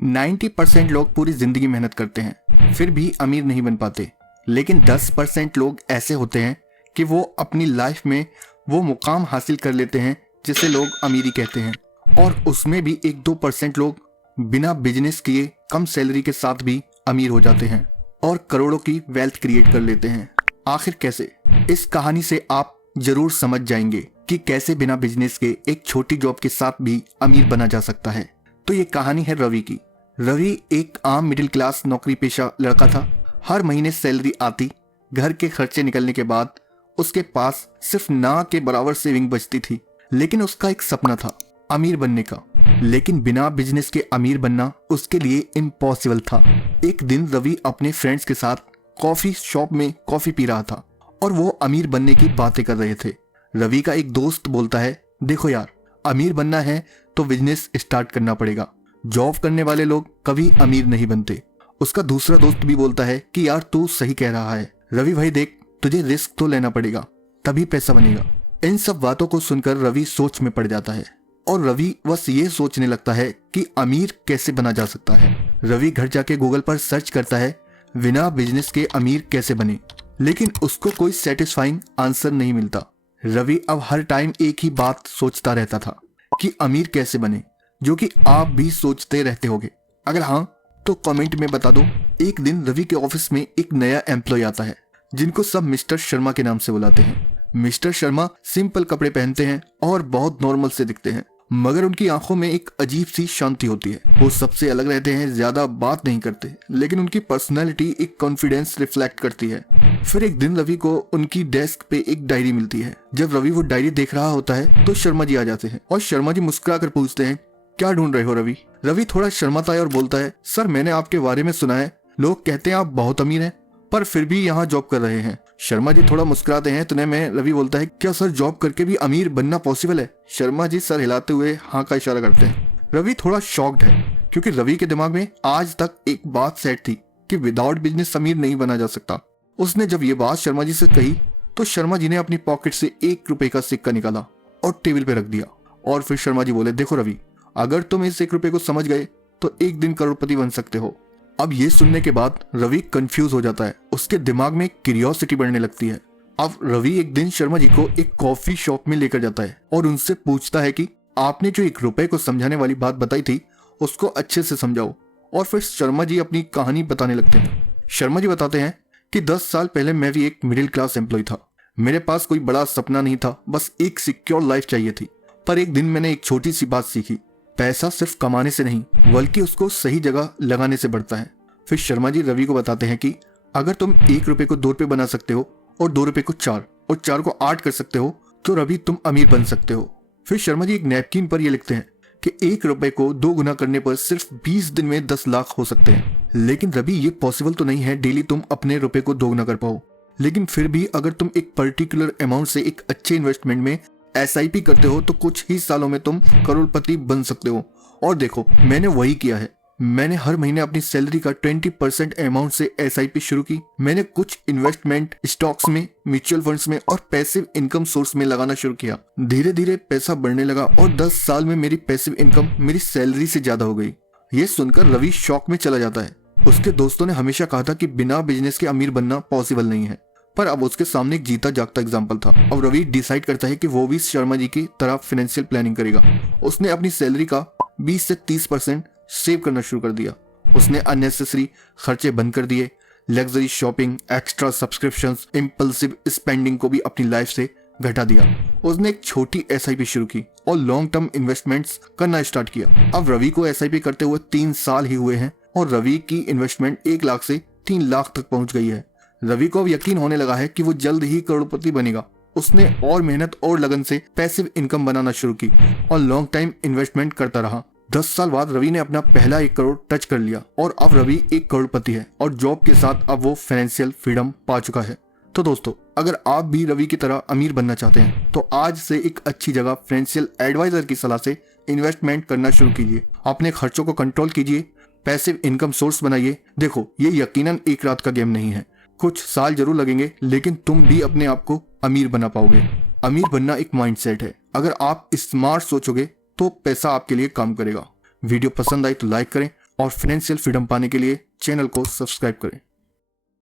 90% लोग पूरी जिंदगी मेहनत करते हैं फिर भी अमीर नहीं बन पाते, लेकिन 10% लोग ऐसे होते हैं कि वो अपनी लाइफ में वो मुकाम हासिल कर लेते हैं जिसे लोग अमीरी कहते हैं। और उसमें भी 1-2% लोग बिना बिजनेस किए कम सैलरी के साथ भी अमीर हो जाते हैं और करोड़ों की वेल्थ क्रिएट कर लेते हैं। आखिर कैसे? इस कहानी से आप जरूर समझ जाएंगे कि कैसे बिना बिजनेस के एक छोटी जॉब के साथ भी अमीर बना जा सकता है। तो ये कहानी है रवि की। रवि एक आम मिडिल क्लास नौकरी पेशा लड़का था। हर महीने सैलरी आती, घर के खर्चे निकलने के बाद उसके पास सिर्फ ना के बराबर सेविंग बचती थी। लेकिन उसका एक सपना था अमीर बनने का, लेकिन बिना बिजनेस के अमीर बनना उसके लिए इम्पॉसिबल था। एक दिन रवि अपने फ्रेंड्स के साथ कॉफी शॉप में कॉफी पी रहा था और वो अमीर बनने की बातें कर रहे थे। रवि का एक दोस्त बोलता है, देखो यार, अमीर बनना है तो बिजनेस स्टार्ट करना पड़ेगा। जॉब करने वाले लोग कभी अमीर नहीं बनते। उसका दूसरा दोस्त भी बोलता है कि यार तू सही कह रहा है रवि भाई, देख तुझे रिस्क तो लेना पड़ेगा तभी पैसा बनेगा। इन सब बातों को सुनकर रवि सोच में पड़ जाता है और रवि बस ये सोचने लगता है कि अमीर कैसे बना जा सकता है। रवि घर जाके गूगल पर सर्च करता है बिना बिजनेस के अमीर कैसे बने, लेकिन उसको कोई सेटिस्फाइंग आंसर नहीं मिलता। रवि अब हर टाइम एक ही बात सोचता रहता था कि अमीर कैसे बने, जो कि आप भी सोचते रहते होगे। अगर हाँ तो कमेंट में बता दो। एक दिन रवि के ऑफिस में एक नया एम्प्लॉय आता है जिनको सब मिस्टर शर्मा के नाम से बुलाते हैं। मिस्टर शर्मा सिंपल कपड़े पहनते हैं और बहुत नॉर्मल से दिखते हैं, मगर उनकी आंखों में एक अजीब सी शांति होती है। वो सबसे अलग रहते हैं, ज्यादा बात नहीं करते, लेकिन उनकी पर्सनैलिटी एक कॉन्फिडेंस रिफ्लेक्ट करती है। फिर एक दिन रवि को उनकी डेस्क पे एक डायरी मिलती है। जब रवि वो डायरी देख रहा होता है तो शर्मा जी आ जाते हैं और शर्मा जी मुस्कुरा कर पूछते हैं, क्या ढूंढ रहे हो रवि? रवि थोड़ा शर्माता है और बोलता है, सर मैंने आपके बारे में सुना है, लोग कहते हैं आप बहुत अमीर हैं पर फिर भी यहाँ जॉब कर रहे हैं। शर्मा जी थोड़ा मुस्कुराते हैं। इतने में रवि बोलता है, क्या सर जॉब करके भी अमीर बनना पॉसिबल है? शर्मा जी सर हिलाते हुए हाँ का इशारा करते हैं। रवि थोड़ा शॉक्ड है क्योंकि रवि के दिमाग में आज तक एक बात सेट थी कि विदाउट बिजनेस अमीर नहीं बना जा सकता। उसने जब ये बात शर्मा जी से कही तो शर्मा जी ने अपनी पॉकेट से 1 रुपए का सिक्का निकाला और टेबल पे रख दिया। और फिर शर्मा जी बोले, देखो रवि, अगर तुम इस 1 रुपए को समझ गए तो एक दिन करोड़पति बन सकते हो। अब ये सुनने के बाद रवि कंफ्यूज हो जाता है। उसके दिमाग में क्यूरियोसिटी बढ़ने लगती है। अब रवि एक दिन शर्मा जी को एक कॉफी शॉप में लेकर जाता है और उनसे पूछता है कि आपने जो 1 रुपए को समझाने वाली बात बताई थी उसको अच्छे से समझाओ। और फिर शर्मा जी अपनी कहानी बताने लगते हैं। शर्मा जी बताते हैं कि 10 साल पहले मैं भी एक मिडिल क्लास एम्प्लॉय था। मेरे पास कोई बड़ा सपना नहीं था, बस एक सिक्योर लाइफ चाहिए थी। पर एक दिन मैंने एक छोटी सी बात सीखी, पैसा सिर्फ कमाने से नहीं बल्कि उसको सही जगह लगाने से बढ़ता है। फिर शर्मा जी रवि को बताते हैं कि अगर तुम 1 रुपए को 2 रुपए बना सकते हो और 2 रुपए को 4 और 4 को 8 कर सकते हो तो रवि तुम अमीर बन सकते हो। फिर शर्मा जी एक नैपकिन पर ये लिखते हैं कि 1 रुपए को 2 गुना करने पर सिर्फ 20 दिन में 10 लाख हो सकते हैं। लेकिन रवि ये पॉसिबल तो नहीं है डेली तुम अपने रुपए को 2 गुना कर पाओ, लेकिन फिर भी अगर तुम एक पर्टिकुलर अमाउंट से एक अच्छे इन्वेस्टमेंट में SIP करते हो तो कुछ ही सालों में तुम करोड़पति बन सकते हो। और देखो मैंने वही किया है। मैंने हर महीने अपनी सैलरी का 20% अमाउंट से SIP शुरू की। मैंने कुछ इन्वेस्टमेंट स्टॉक्स में, म्यूचुअल फंड्स में और पैसिव इनकम सोर्स में लगाना शुरू किया। धीरे धीरे पैसा बढ़ने लगा और 10 साल में मेरी पैसिव इनकम मेरी सैलरी से ज्यादा हो गई। ये सुनकर रवि शॉक में चला जाता है। उसके दोस्तों ने हमेशा कहा था कि बिना बिजनेस के अमीर बनना पॉसिबल नहीं है, पर अब उसके सामने एक जीता जागता एग्जाम्पल था। अब रवि डिसाइड करता है कि वो भी शर्मा जी की तरह फाइनेंशियल प्लानिंग करेगा। उसने अपनी सैलरी का 20 से 30% सेव करना शुरू कर दिया। उसने अननेसेसरी खर्चे बंद कर दिए। Luxury shopping, extra subscriptions, impulsive spending को भी अपनी लाइफ से घटा दिया। उसने एक छोटी SIP शुरू की और लॉन्ग टर्म इन्वेस्टमेंट्स करना स्टार्ट किया। अब रवि को SIP करते हुए 3 साल ही हुए हैं और रवि की इन्वेस्टमेंट 1 लाख से 3 लाख तक पहुंच गई है। रवि को अब यकीन होने लगा है कि वो जल्द ही करोड़पति बनेगा। उसने और मेहनत और लगन से पैसिव इनकम बनाना शुरू की और लॉन्ग टाइम इन्वेस्टमेंट करता रहा। 10 साल बाद रवि ने अपना पहला 1 करोड़ टच कर लिया और अब रवि 1 करोड़पति है और जॉब के साथ अब वो फाइनेंशियल फ्रीडम पा चुका है। तो दोस्तों, अगर आप भी रवि की तरह अमीर बनना चाहते हैं तो आज से एक अच्छी जगह फाइनेंशियल एडवाइजर की सलाह से इन्वेस्टमेंट करना शुरू कीजिए। अपने खर्चों को कंट्रोल कीजिए, पैसिव इनकम सोर्स बनाइए। देखो, ये यकीनन एक रात का गेम नहीं है, कुछ साल जरूर लगेंगे, लेकिन तुम भी अपने आप को अमीर बना पाओगे। अमीर बनना एक माइंडसेट है। अगर आप स्मार्ट सोचोगे तो पैसा आपके लिए काम करेगा। वीडियो पसंद आई तो लाइक करें और फाइनेंशियल फ्रीडम पाने के लिए चैनल को सब्सक्राइब करें।